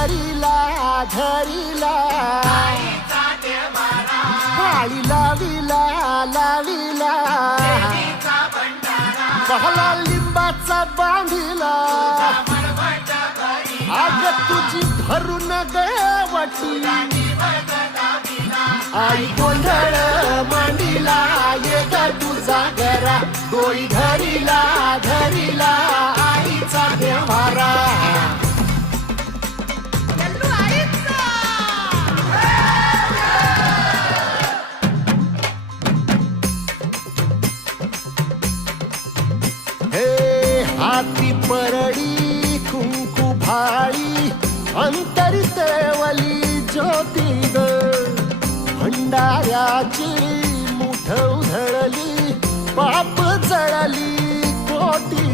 धरिला धरिला माळी लाविला लाविला बहला लिंबाचा बांधिला आग तुझी भरून गवटी आई गोंधळ मांडिला ये ग तुझा घरा डोई धरिला धरिला आईचा देवारा हे हाती परडी कुंकू भाळी अंतरी तेवली ज्योती ग भंडाऱ्याची मुठ उधळली पाप जळली कोटी